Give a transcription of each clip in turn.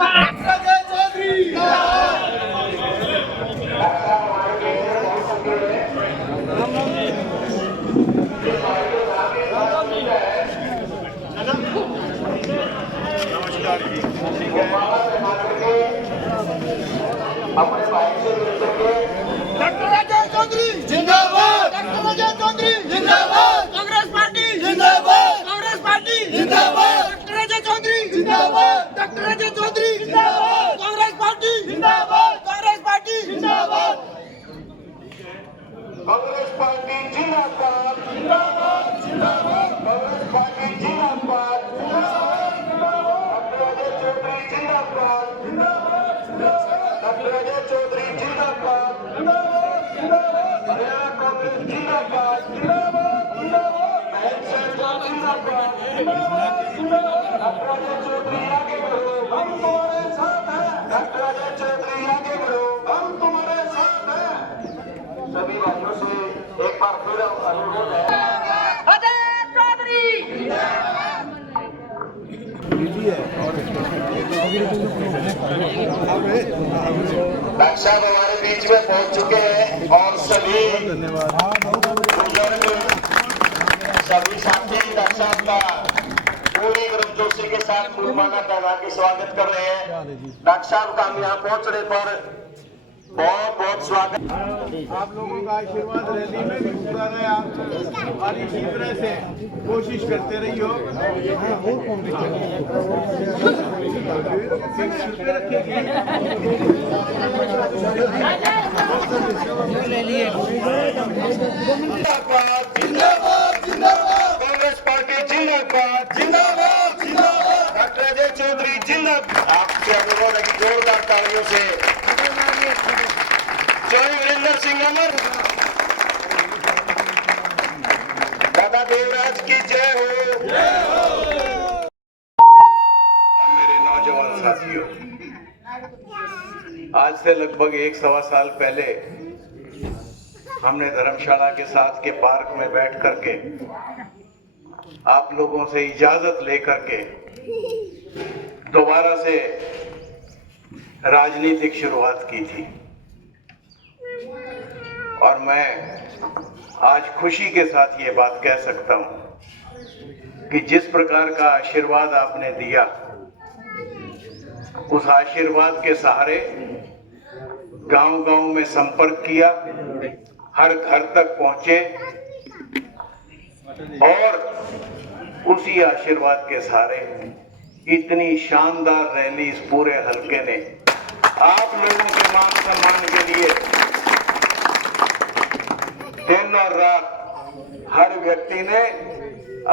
अपने भाई से मिलकर के डॉक्टर अजय चौधरी जिंदाबाद, डॉक्टर अजय चौधरी जिंदाबाद, कांग्रेस पार्टी जिंदाबाद, कांग्रेस पार्टी जिंदाबाद, डॉक्टर अजय चौधरी जिंदाबाद, डॉक्टर अजय चौधरी जिंदाबाद, कांग्रेस पार्टी जिंदाबाद, कांग्रेस पार्टी जिंदाबाद, कांग्रेस पार्टी जिंदाबाद, जिंदाबाद, जिंदाबाद, कांग्रेस पार्टी जिंदाबाद, डॉक्टर अजय चौधरी जिंदाबाद, डॉक्टर अजय चौधरी जिंदाबाद, हरियाणा कांग्रेस जिंदाबाद, डॉक्टर अजय चौधरी आगे बढ़ो, हम तुम्हारे साथ हैं, डॉक्टर अजय चौधरी आगे बढ़ो, हम तुम्हारे साथ हैं। सभी भाइयों से एक बार फिर अनुरोध है, अजय चौधरी डॉक्टर साहब हमारे बीच में पहुंच चुके हैं और सभी बुजुर्ग सभी साथी डॉक्टर साहब का पूरी गर्मजोशी के साथ फूलमाला पहना के स्वागत कर रहे हैं। डॉक्टर साहब का हम यहाँ पहुंचने पर बहुत बहुत स्वागत। आप लोगों का आशीर्वाद रैली में भी पूरा रहा और इसी तरह से कोशिश करते रहियो। जिंदाबाद, जिंदाबाद, जिंदाबाद, कांग्रेस पार्टी जिंदाबाद, जिंदाबाद, जिंदाबाद, डॉक्टर अजय चौधरी जिंदाबाद। आपसे अनुरोध है कि जोरदार तालियों से जय वीरेंद्र सिंह अमर, दादा देवराज की जय हो। मेरे नौजवान साथियों, आज से लगभग 1-1.25 साल पहले हमने धर्मशाला के साथ के पार्क में बैठ करके आप लोगों से इजाजत लेकर के दोबारा से राजनीतिक शुरुआत की थी और मैं आज खुशी के साथ ये बात कह सकता हूं कि जिस प्रकार का आशीर्वाद आपने दिया, उस आशीर्वाद के सहारे गांव-गांव में संपर्क किया, हर घर तक पहुंचे और उसी आशीर्वाद के सहारे इतनी शानदार रैली इस पूरे हलके ने आप लोगों के मान सम्मान के लिए दिन और रात हर व्यक्ति ने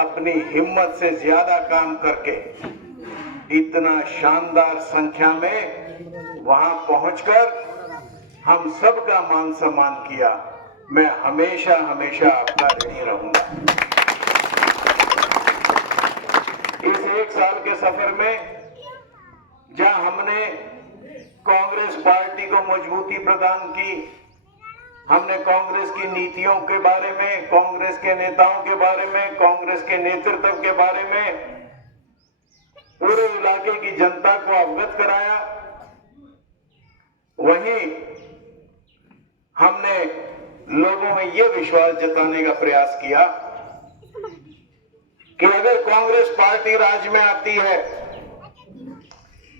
अपनी हिम्मत से ज्यादा काम करके इतना शानदार संख्या में वहां पहुंचकर हम सबका मान सम्मान किया। मैं हमेशा हमेशा आपका ऋणी रहूंगा। इस 1 साल के सफर में जहां हमने कांग्रेस पार्टी को मजबूती प्रदान की, हमने कांग्रेस की नीतियों के बारे में, कांग्रेस के नेताओं के बारे में, कांग्रेस के नेतृत्व के बारे में पूरे इलाके की जनता को अवगत कराया। वहीं हमने लोगों में यह विश्वास जताने का प्रयास किया कि अगर कांग्रेस पार्टी राज में आती है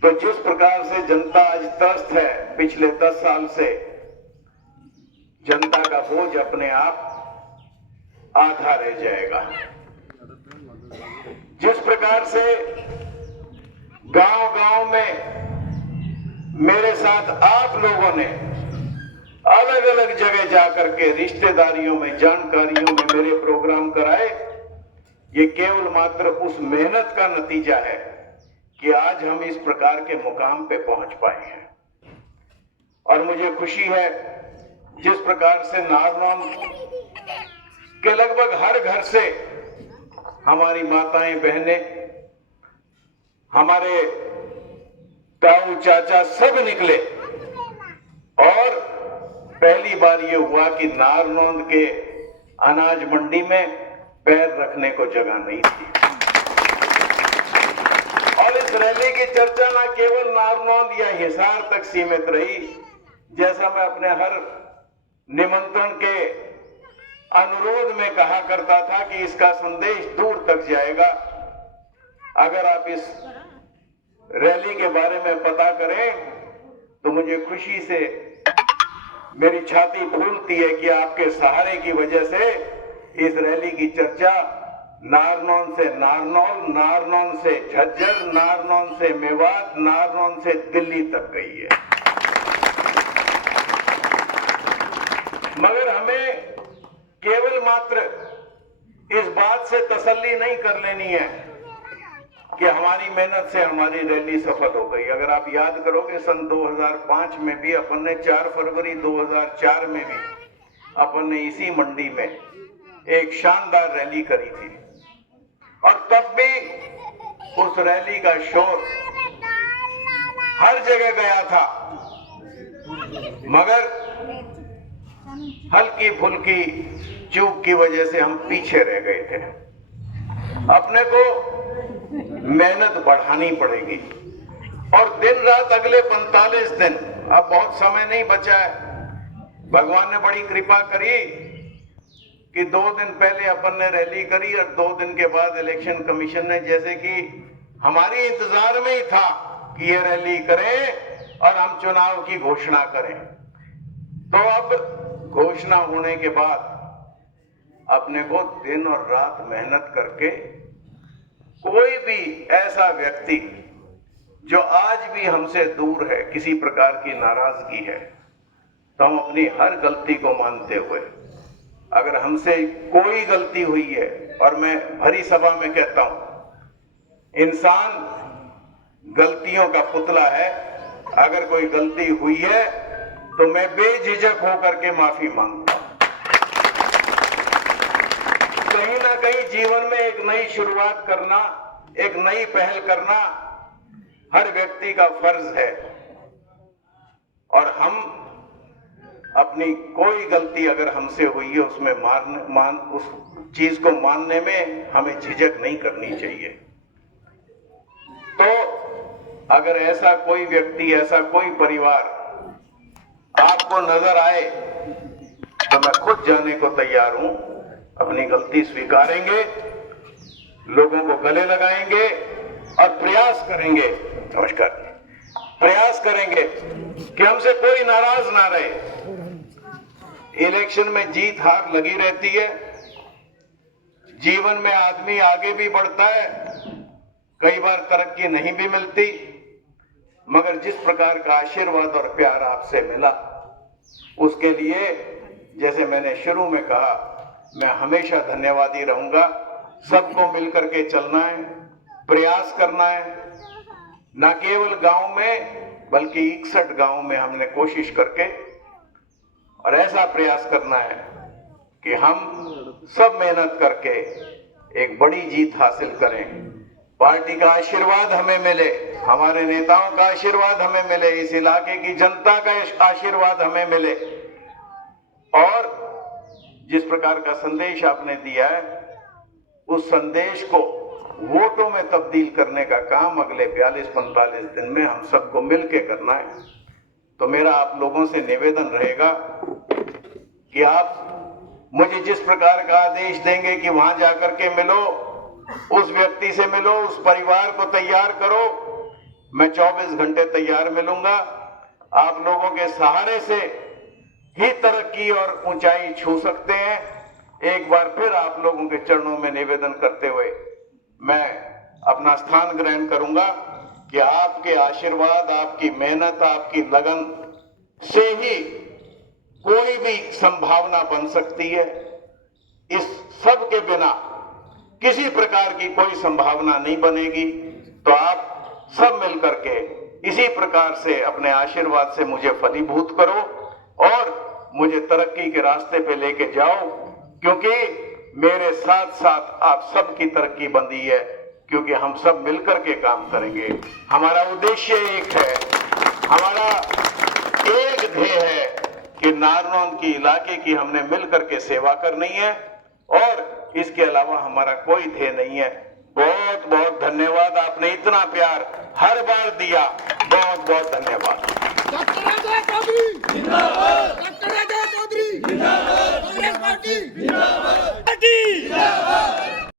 तो जिस प्रकार से जनता आज त्रस्त है पिछले 10 साल से, जनता का बोझ अपने आप आधा रह जाएगा। जिस प्रकार से गांव-गांव में मेरे साथ आप लोगों ने अलग अलग जगह जाकर के रिश्तेदारियों में, जानकारियों में मेरे प्रोग्राम कराए, ये केवल मात्र उस मेहनत का नतीजा है कि आज हम इस प्रकार के मुकाम पे पहुंच पाए हैं। और मुझे खुशी है जिस प्रकार से नारनौल के लगभग हर घर से हमारी माताएं, बहनें, हमारे ताऊ चाचा सब निकले और पहली बार ये हुआ कि नारनौल के अनाज मंडी में पैर रखने को जगह नहीं थी और इस इस रैली की चर्चा न केवल नारनौल या हिसार तक सीमित रही, जैसा मैं अपने हर निमंत्रण के अनुरोध में कहा करता था कि इसका संदेश दूर तक जाएगा। अगर आप इस रैली के बारे में पता करें तो मुझे खुशी से मेरी छाती फूलती है कि आपके सहारे की वजह से इस रैली की चर्चा नारनौल से नारनौल, नारनौल से झज्जर, नारनौल से मेवात, नारनौल से दिल्ली तक गई है। मगर हमें केवल मात्र इस बात से तसल्ली नहीं कर लेनी है कि हमारी मेहनत से हमारी रैली सफल हो गई। अगर आप याद करोगे सन 2005 में भी अपन ने 4 फरवरी 2004 में भी अपन ने इसी मंडी में एक शानदार रैली करी थी और तब भी उस रैली का शोर हर जगह गया था, मगर हल्की फुल्की चूक की वजह से हम पीछे रह गए थे। अपने को मेहनत बढ़ानी पड़ेगी और दिन रात अगले 45 दिन, अब बहुत समय नहीं बचा है। भगवान ने बड़ी कृपा करी कि 2 दिन पहले अपन ने रैली करी और 2 दिन के बाद इलेक्शन कमीशन ने, जैसे कि हमारी इंतजार में ही था कि ये रैली करें और हम चुनाव की घोषणा करें, तो अब घोषणा होने के बाद अपने को दिन और रात मेहनत करके कोई भी ऐसा व्यक्ति जो आज भी हमसे दूर है, किसी प्रकार की नाराजगी है, तो हम अपनी हर गलती को मानते हुए, अगर हमसे कोई गलती हुई है, और मैं भरी सभा में कहता हूं इंसान गलतियों का पुतला है, अगर कोई गलती हुई है तो मैं बेझिझक होकर के माफी मांगता हूं। कहीं ना कहीं जीवन में एक नई शुरुआत करना, एक नई पहल करना हर व्यक्ति का फर्ज है और हम अपनी कोई गलती अगर हमसे हुई है उसमें उस चीज को मानने में हमें झिझक नहीं करनी चाहिए। तो अगर ऐसा कोई व्यक्ति, ऐसा कोई परिवार आपको नजर आए तो मैं खुद जाने को तैयार हूं, अपनी गलती स्वीकारेंगे, लोगों को गले लगाएंगे और प्रयास करेंगे, नमस्कार, प्रयास करेंगे कि हमसे कोई नाराज ना रहे। इलेक्शन में जीत हार लगी रहती है, जीवन में आदमी आगे भी बढ़ता है, कई बार तरक्की नहीं भी मिलती, मगर जिस प्रकार का आशीर्वाद और प्यार आपसे मिला उसके लिए, जैसे मैंने शुरू में कहा, मैं हमेशा धन्यवादी रहूंगा। सबको मिलकर के चलना है, प्रयास करना है, न केवल गांव में बल्कि 61 गांव में हमने कोशिश करके और ऐसा प्रयास करना है कि हम सब मेहनत करके एक बड़ी जीत हासिल करें। पार्टी का आशीर्वाद हमें मिले, हमारे नेताओं का आशीर्वाद हमें मिले, इस इलाके की जनता का आशीर्वाद हमें मिले और जिस प्रकार का संदेश आपने दिया है उस संदेश को वोटों में तब्दील करने का काम अगले 42-45 दिन में हम सबको मिलके करना है। तो मेरा आप लोगों से निवेदन रहेगा कि आप मुझे जिस प्रकार का आदेश देंगे कि वहां जाकर के मिलो, उस व्यक्ति से मिलो, उस परिवार को तैयार करो, मैं 24 घंटे तैयार मिलूंगा। आप लोगों के सहारे से ही तरक्की और ऊंचाई छू सकते हैं। एक बार फिर आप लोगों के चरणों में निवेदन करते हुए मैं अपना स्थान ग्रहण करूंगा कि आपके आशीर्वाद, आपकी मेहनत, आपकी लगन से ही कोई भी संभावना बन सकती है। इस सब के बिना किसी प्रकार की कोई संभावना नहीं बनेगी। तो आप सब मिलकर के इसी प्रकार से अपने आशीर्वाद से मुझे फलीभूत करो और मुझे तरक्की के रास्ते पे लेके जाओ, क्योंकि मेरे साथ साथ आप सबकी तरक्की बंधी है, क्योंकि हम सब मिलकर के काम करेंगे। हमारा उद्देश्य एक है, हमारा एक ध्येय है कि नारनौल की इलाके की हमने मिलकर के सेवा करनी है और इसके अलावा हमारा कोई ध्येय नहीं है। बहुत बहुत धन्यवाद, आपने इतना प्यार हर बार दिया। बहुत बहुत धन्यवाद। डॉक्टर अजय चौधरी जिंदाबाद, डॉक्टर अजय चौधरी जिंदाबाद, कांग्रेस पार्टी जिंदाबाद।